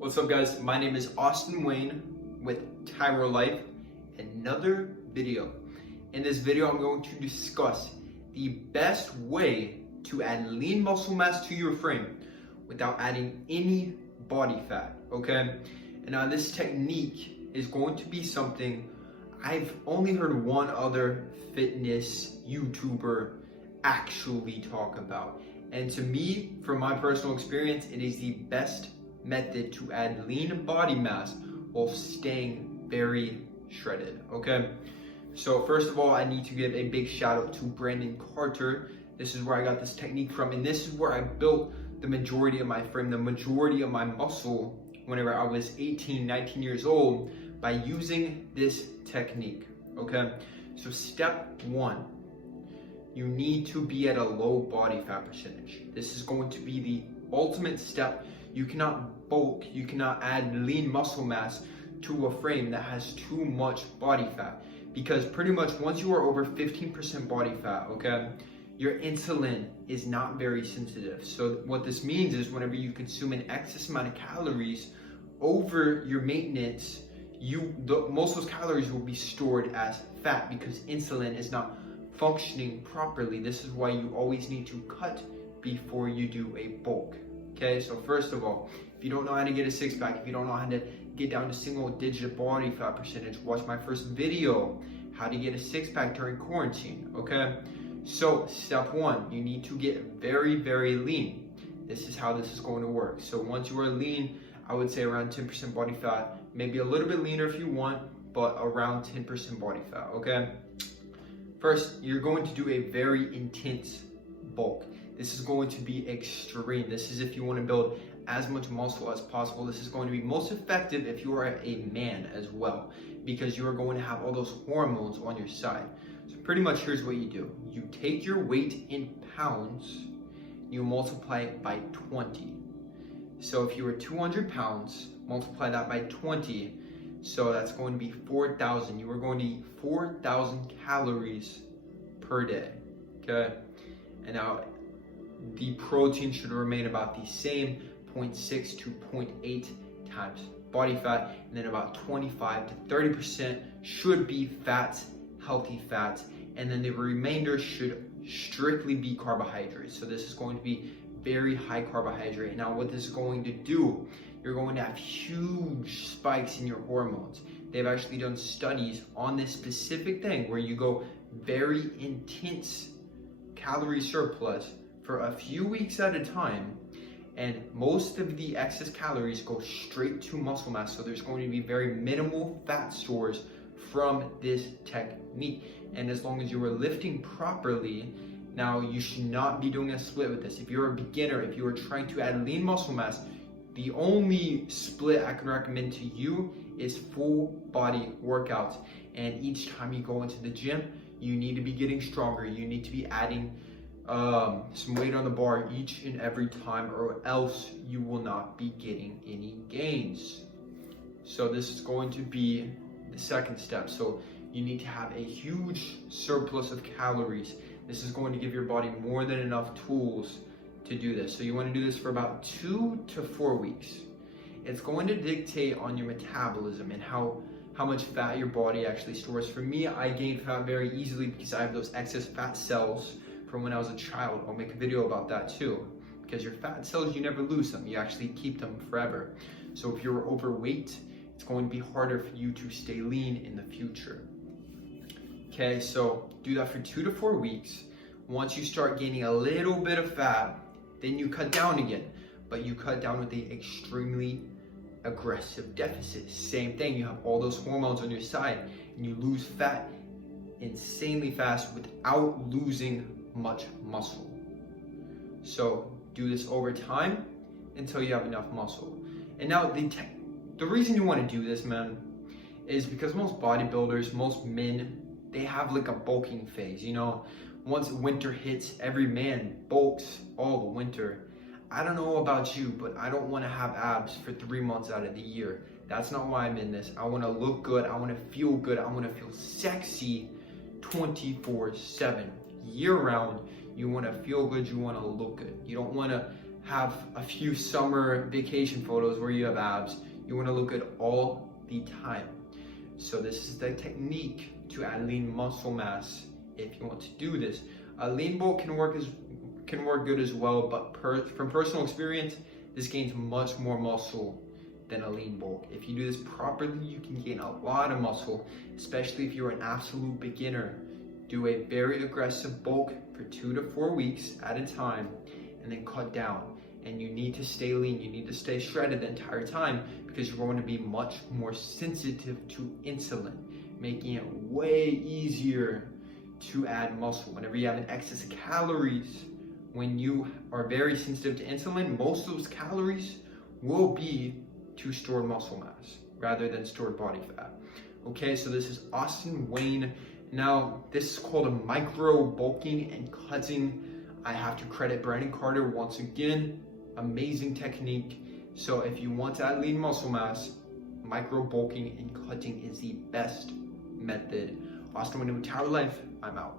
What's up, guys? My name is Austin Wayne with Tyrolife. Another video. In this video, I'm going to discuss the best way to add lean muscle mass to your frame without adding any body fat, okay? And now this technique is going to be something I've only heard one other fitness YouTuber actually talk about. And to me, from my personal experience, it is the best method to add lean body mass while staying very shredded, okay? So first of all, I need to give a big shout out to Brandon Carter. This is where I got this technique from, and this is where I built the majority of my frame, the majority of my muscle whenever I was 18, 19 years old by using this technique, okay? So step one, you need to be at a low body fat percentage. This is going to be the ultimate step. You cannot bulk, you cannot add lean muscle mass to a frame that has too much body fat, because pretty much once you are over 15% body fat, okay, your insulin is not very sensitive. So what this means is whenever you consume an excess amount of calories over your maintenance, most of those calories will be stored as fat because insulin is not functioning properly. This is why you always need to cut before you do a bulk. Okay, so first of all, if you don't know how to get a six-pack, if you don't know how to get down to single-digit body fat percentage, watch my first video, how to get a six-pack during quarantine, okay? So step one, you need to get very, very lean. This is how this is going to work. So once you are lean, I would say around 10% body fat, maybe a little bit leaner if you want, but around 10% body fat, okay? First, you're going to do a very intense bulk. This is going to be extreme. This is if you want to build as much muscle as possible. This is going to be most effective if you are a man as well, because you are going to have all those hormones on your side. So pretty much here's what you do. You take your weight in pounds, you multiply it by 20. So if you were 200 pounds, multiply that by 20. So that's going to be 4,000. You are going to eat 4,000 calories per day, okay? And now the protein should remain about the same, 0.6 to 0.8 times body fat, and then about 25 to 30% should be fats, healthy fats, and then the remainder should strictly be carbohydrates. So this is going to be very high carbohydrate. Now what this is going to do, you're going to have huge spikes in your hormones. They've actually done studies on this specific thing where you go very intense calorie surplus for a few weeks at a time, and most of the excess calories go straight to muscle mass. So there's going to be very minimal fat stores from this technique. And as long as you are lifting properly, now you should not be doing a split with this. If you're a beginner, if you are trying to add lean muscle mass, the only split I can recommend to you is full body workouts. And each time you go into the gym, you need to be getting stronger. You need to be adding some weight on the bar each and every time, or else you will not be getting any gains. So this is going to be the second step. So you need to have a huge surplus of calories. This is going to give your body more than enough tools to do this. So you want to do this for about 2 to 4 weeks. It's going to dictate on your metabolism and how much fat your body actually stores. For me, I gain fat very easily because I have those excess fat cells from when I was a child. I'll make a video about that too, because your fat cells, you never lose them, you actually keep them forever. So if you're overweight, it's going to be harder for you to stay lean in the future. Okay, so do that for 2 to 4 weeks. Once you start gaining a little bit of fat, then you cut down again, but you cut down with the extremely aggressive deficit. Same thing, you have all those hormones on your side, and you lose fat insanely fast without losing much muscle. So do this over time until you have enough muscle. And now the reason you want to do this, man, is because most bodybuilders, most men, they have like a bulking phase. You know, once winter hits, every man bulks all the winter. I don't know about you, but I don't want to have abs for 3 months out of the year. That's not why I'm in this. I want to look good, I want to feel good, I want to feel sexy 24/7. Year round, you want to feel good, you want to look good. You don't want to have a few summer vacation photos where you have abs. You want to look good all the time. So this is the technique to add lean muscle mass if you want to do this. A lean bulk can work good as well, but from personal experience, this gains much more muscle than a lean bulk. If you do this properly, you can gain a lot of muscle, especially if you're an absolute beginner. Do a very aggressive bulk for 2 to 4 weeks at a time, and then cut down. And you need to stay lean, you need to stay shredded the entire time, because you're going to be much more sensitive to insulin, making it way easier to add muscle. Whenever you have an excess of calories, when you are very sensitive to insulin, most of those calories will be to stored muscle mass rather than stored body fat. Okay, so this is Austin Wayne. Now, this is called a micro bulking and cutting. I have to credit Brandon Carter once again. Amazing technique. So if you want to add lean muscle mass, micro bulking and cutting is the best method. Austin Wayne with Tyrolife. I'm out.